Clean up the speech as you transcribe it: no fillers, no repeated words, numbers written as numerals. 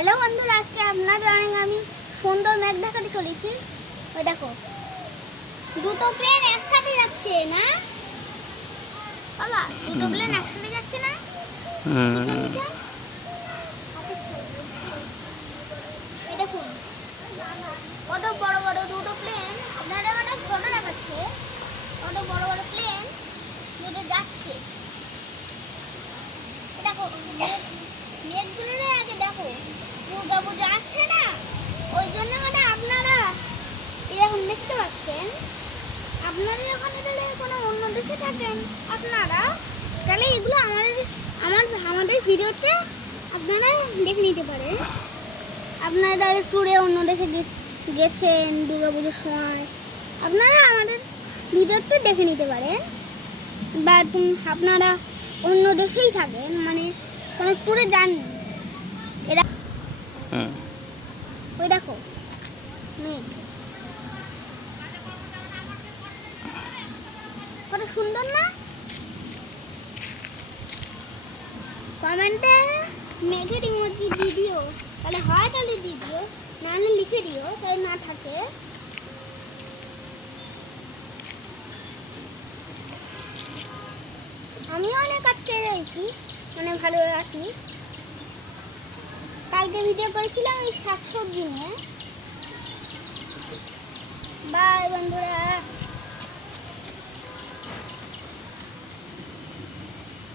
Hello বন্ধুরা, আজকে আপনাদের অনেক আমি সুন্দর মেঘ দেখাতে চলেছি। ওই দেখো, দুটো প্লেন একসাথে যাচ্ছে না বাবা? দুটো প্লেন একসাথে যাচ্ছে না? পিছন পিছন এই দেখুন, কত বড় বড় দুটো প্লেন। আপনারা মানে ছোট দেখাচ্ছে, কত বড় বড় প্লেন দুটো যাচ্ছে। দেখো মেঘগুলো আগে দেখো, দুর্গা পুজো আসছে না, ওই জন্য মানে আপনারা এরকম দেখতে পাচ্ছেন। আপনারা ওখানে তাহলে কোনো অন্য দেশে থাকেন আপনারা, তাহলে এগুলো আমাদের ভিডিওতে আপনারা দেখে নিতে পারেন। আপনারা ট্যুরে অন্য দেশে গেছেন দুর্গা পুজোর সময়, আপনারা আমাদের ভিডিওতে দেখে নিতে পারেন। বা আপনারা অন্য দেশেই থাকেন, মানে কোনো ট্যুরে যাননি, এরা ওই দেখো মেঘ কত সুন্দর না? কমেন্টে মেঘের ইমোজি দিয়ে দিও, তাহলে হয় তাহলে দিয়ে দিও, নাহলে লিখে দিও তাই না থাকে। আমিও অনেক কাজ করে রয়েছি, মানে ভালো আছি। কালকে ভিডিও করেছিলাম এই শাকসবজি নিয়ে। বাই বন্ধুরা।